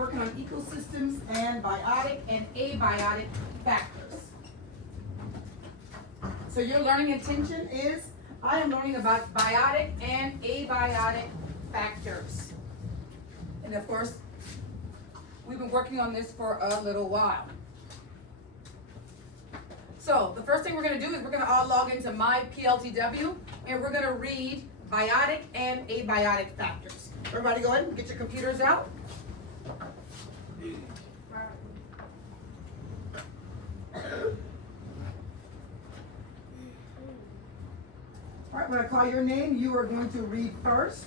working on ecosystems and biotic and abiotic factors. So your learning intention is, I am learning about biotic and abiotic factors. And of course, we've been working on this for a little while. So the first thing we're going to do is we're going to all log into my PLTW and we're going to read biotic and abiotic factors. Everybody go ahead and get your computers out. All right, when I call your name, you are going to read first.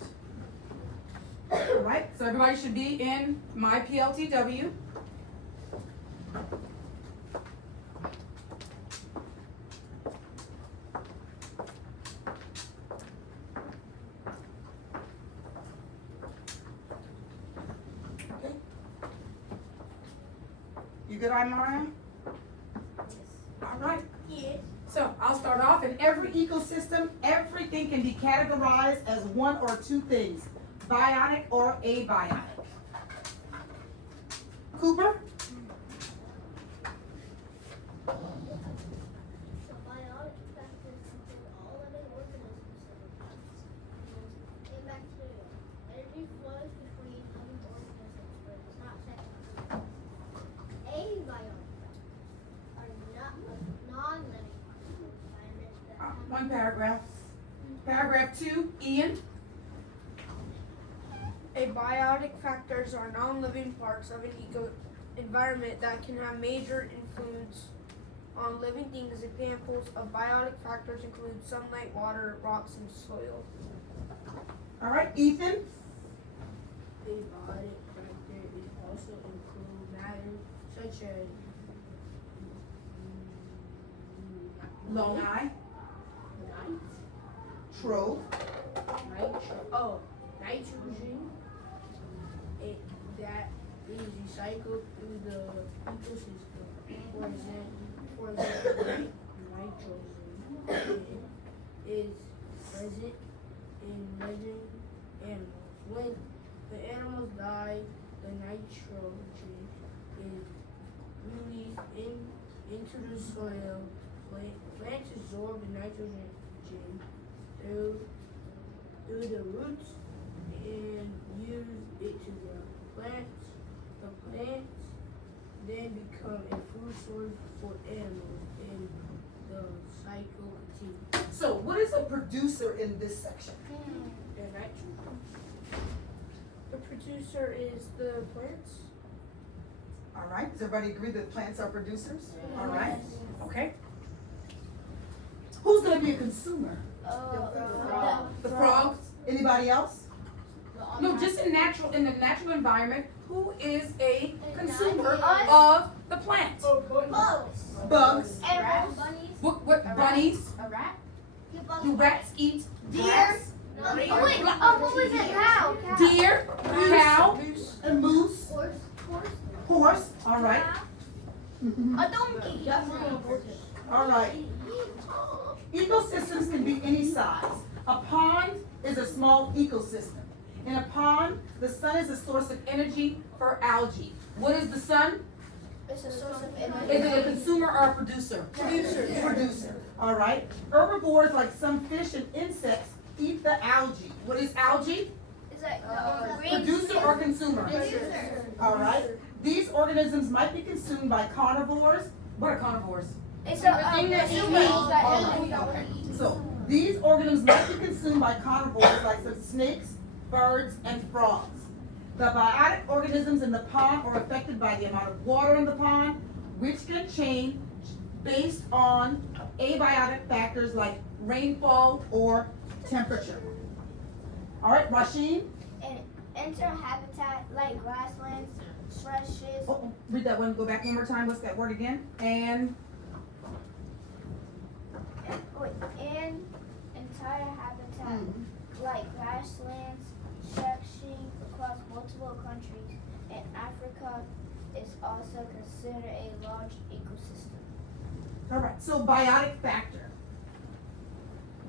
All right, so everybody should be in my PLTW. Okay. You good, Imara? All right. Yes. So I'll start off. In every ecosystem, everything can be categorized as one or two things, biotic or abiotic. Cooper? So biotic factors include all living organisms and bacteria. Energy flows between living organisms, but it's not secondary. Abiotic factors are not non-living environments that have One paragraph. Paragraph 2, Ian. Abiotic factors are non-living parts of an environment that can have major influence on living things. Examples of biotic factors include sunlight, water, rocks, and soil. All right, Ethan. Abiotic factors also include matter such as Longi. Trove. nitrogen that is recycled through the ecosystem. For example, nitrogen is present in living animals. When the animals die, the nitrogen is released into the soil. Plants absorb the nitrogen through the roots and use it to grow plants. The plants then become a food source for animals and the cycle continues. So what is a producer in this section? The nitrogen. The producer is the plants. All right, does everybody agree that plants are producers? All right, okay. Who's gonna be a consumer? The frogs? Anybody else? No, just in the natural environment, who is a consumer of the plant? Bugs. Animals. Bunnies. What bunnies? A rat. Do rats eat Deer. grass? Oh wait, what was it? Cow. Deer, cow, and moose, Horse. horse. All right. A donkey. All right. Ecosystems can be any size. A pond is a small ecosystem. In a pond, the sun is a source of energy for algae. What is the sun? It's a source of energy. Is it a consumer or a producer? Producer. Producer. All right. Herbivores, like some fish and insects, eat the algae. What is algae? It's like Producer or consumer? Producer. All right. These organisms might be consumed by carnivores. What are carnivores? It's a thing that eats. So these organisms might be consumed by carnivores like some snakes, birds, and frogs. The biotic organisms in the pond are affected by the amount of water in the pond, which can change based on abiotic factors like rainfall or temperature. All right, Rasheen? And enter habitat like grasslands, thrushes. Oh, read that one, go back one more time. What's that word again? And And entire habitat like grasslands stretching across multiple countries, and Africa is also considered a large ecosystem. all right, so biotic factor.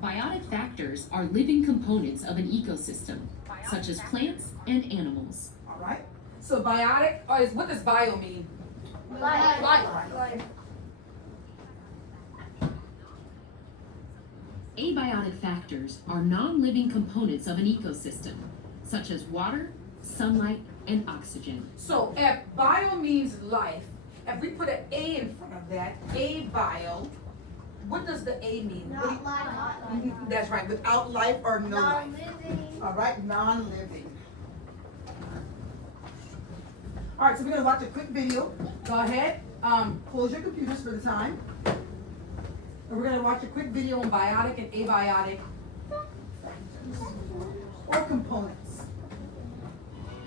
Biotic factors are living components of an ecosystem, such as plants and animals. All right. So biotic, what does bio mean? Life. Abiotic factors are non-living components of an ecosystem, such as water, sunlight, and oxygen. So if bio means life, if we put an A in front of that, abio, what does the A mean? Not life. That's right, without life or no life. Non-living. All right, non-living. All right, so we're gonna watch a quick video. Go ahead, close your computers for the time. And we're gonna watch a quick video on biotic and abiotic or components.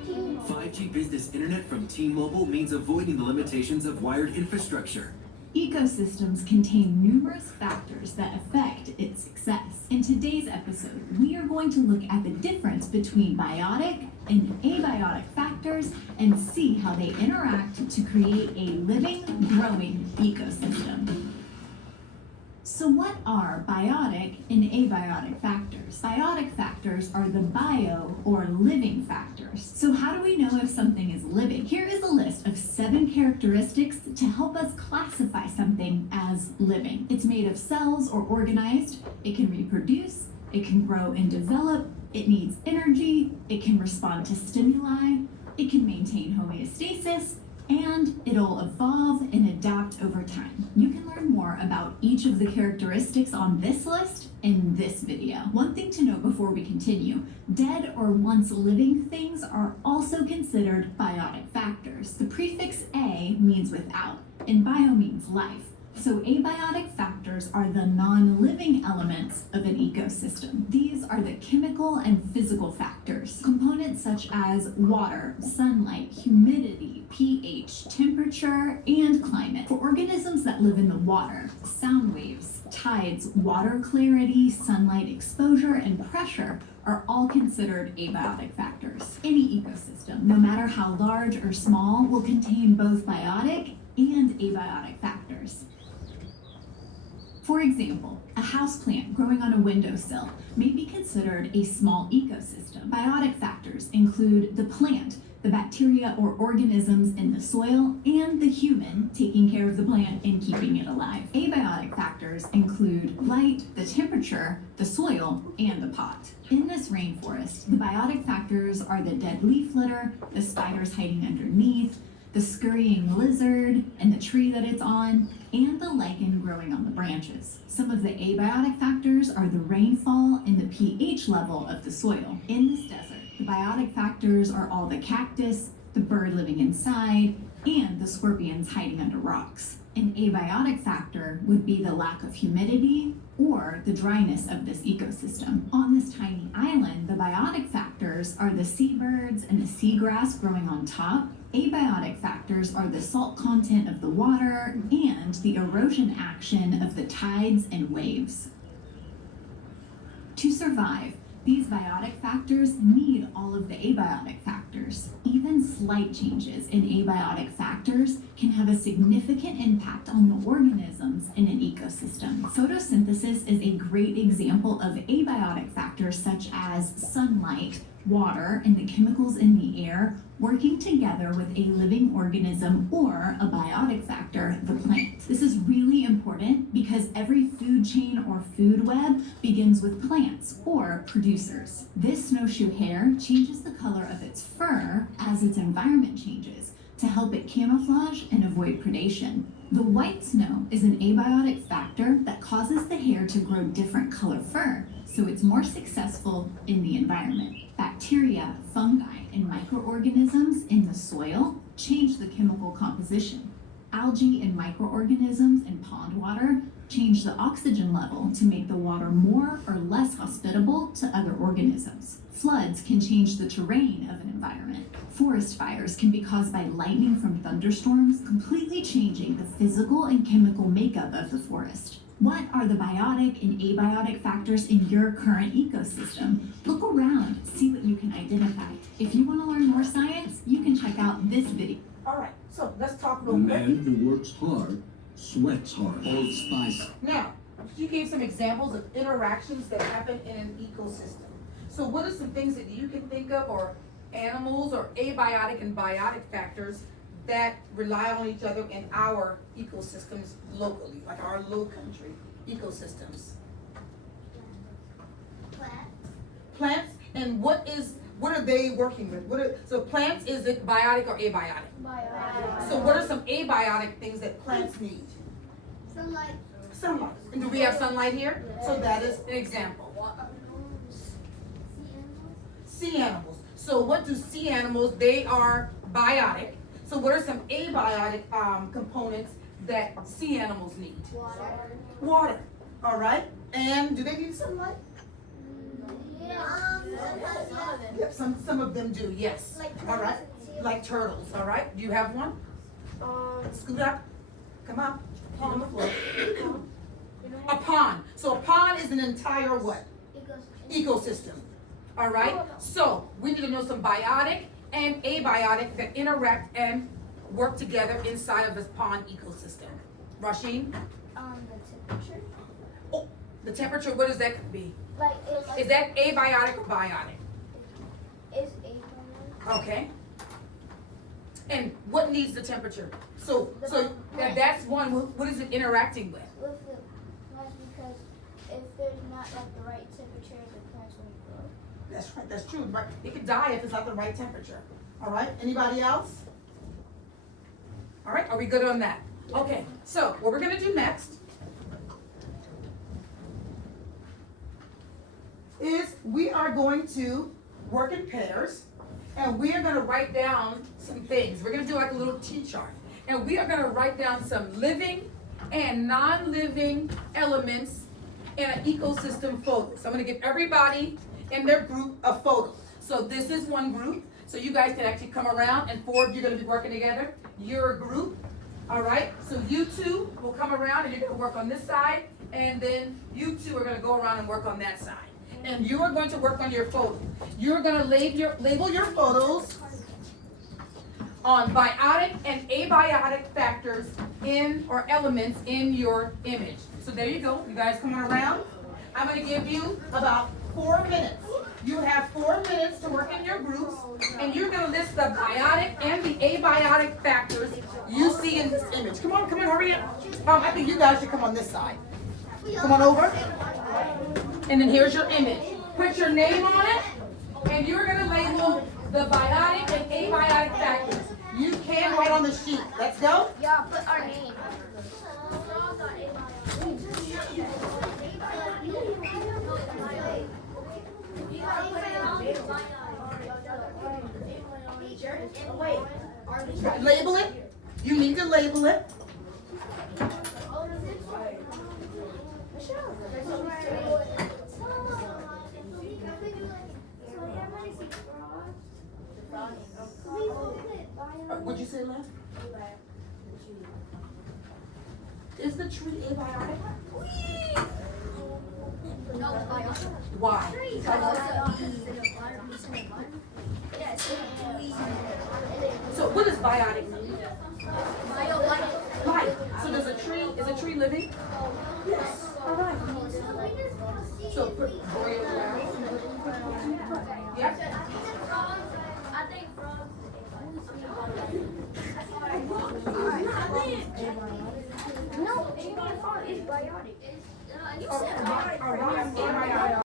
5G business internet from T-Mobile means avoiding the limitations of wired infrastructure. Ecosystems contain numerous factors that affect its success. In today's episode, we are going to look at the difference between biotic and abiotic factors and see how they interact to create a living, growing ecosystem. So what are biotic and abiotic factors? Biotic factors are the bio or living factors. So how do we know if something is living? Here is a list of 7 characteristics to help us classify something as living. It's made of cells or organized, it can reproduce, it can grow and develop, it needs energy, it can respond to stimuli, it can maintain homeostasis, and it'll evolve and adapt over time. You can learn more about each of the characteristics on this list in this video. One thing to note before we continue, dead or once living things are also considered biotic factors. The prefix A means without, and bio means life. So abiotic factors are the non-living elements of an ecosystem. These are the chemical and physical factors. Components such as water, sunlight, humidity, pH, temperature, and climate. For organisms that live in the water, sound waves, tides, water clarity, sunlight exposure, and pressure are all considered abiotic factors. Any ecosystem, no matter how large or small, will contain both biotic and abiotic factors. For example, a houseplant growing on a windowsill may be considered a small ecosystem. Biotic factors include the plant, the bacteria or organisms in the soil, and the human taking care of the plant and keeping it alive. Abiotic factors include light, the temperature, the soil, and the pot. In this rainforest, the biotic factors are the dead leaf litter, the spiders hiding underneath, the scurrying lizard and the tree that it's on, and the lichen growing on the branches. Some of the abiotic factors are the rainfall and the pH level of the soil. In this desert, the biotic factors are all the cactus, the bird living inside, and the scorpions hiding under rocks. An abiotic factor would be the lack of humidity or the dryness of this ecosystem. On this tiny island, the biotic factors are the seabirds and the seagrass growing on top. Abiotic factors are the salt content of the water and the erosion action of the tides and waves. To survive, these biotic factors need all of the abiotic factors. Even slight changes in abiotic factors can have a significant impact on the organisms in an ecosystem. Photosynthesis is a great example of abiotic factors such as sunlight, water, and the chemicals in the air working together with a living organism or a biotic factor, the plant. This is really important because every food chain or food web begins with plants or producers. This snowshoe hare changes the color of its fur as its environment changes to help it camouflage and avoid predation. The white snow is an abiotic factor that causes the hare to grow different color fur, so it's more successful in the environment. Bacteria, fungi, and microorganisms in the soil change the chemical composition. Algae and microorganisms in pond water change the oxygen level to make the water more or less hospitable to other organisms. Floods can change the terrain of an environment. Forest fires can be caused by lightning from thunderstorms, completely changing the physical and chemical makeup of the forest. What are the biotic and abiotic factors in your current ecosystem? Look around, see what you can identify. If you want to learn more science, you can check out this video. All right, so let's talk The real quick. man who works hard sweats hard. Old Spice. Now, she gave some examples of interactions that happen in an ecosystem. So what are some things that you can think of or animals or abiotic and biotic factors that rely on each other in our ecosystems locally, like our low country ecosystems. Plants, and what are they working with? So plants, is it biotic or abiotic? Biotic. So what are some abiotic things that plants need? Sunlight. Sunlight. And do we have sunlight here? So that is an example. Sea animals. So what do sea animals, they are biotic. So what are some abiotic components that sea animals need? Water. Water. All right. And do they need sunlight? Yep, some of them do, yes. Like All right. turtles. Like turtles, all right. Do you have one? Scoot up. Come on. Pond on the floor. A pond. So a pond is an entire what? Ecosystem. All right. So we need to know some biotic and abiotic that interact and work together inside of this pond ecosystem. Rasheen? The temperature. Oh, the temperature, what does that be? Like Is that abiotic or biotic? Is abiotic. Okay. And what needs the temperature? So that's one. What is it interacting with? With the plants, because if there's not like the right temperature, the plants won't grow. That's right. That's true. Right. It could die if it's not the right temperature. All right. Anybody else? All right. Are we good on that? Okay. So what we're gonna do next is we are going to work in pairs, and we are going to write down some things. We're going to do like a little T-chart, and we are going to write down some living and non-living elements in an ecosystem photo. So I'm going to give everybody in their group a photo. So this is one group, so you guys can actually come around, and four of you are going to be working together. You're a group, all right? So you two will come around, and you're going to work on this side, and then you two are going to go around and work on that side. And you are going to work on your photo. You're going to label your photos on biotic and abiotic factors or elements in your image. So there you go. You guys coming around. I'm going to give you about 4 minutes. You have 4 minutes to work in your groups, and you're going to list the biotic and the abiotic factors you see in this image. Come on, hurry up. I think you guys should come on this side. Come on over. And then here's your image. Put your name on it, and you're going to label the biotic and abiotic factors. You can write on the sheet. Let's go. Yeah, put our name. Label it. You need to label it. What'd you say, left? Is the tree abiotic? No, Why? So what does biotic mean? Life. So is a tree living? Yes. All right. So put boil around. Yeah. I think frogs. No, it's biotic. All right.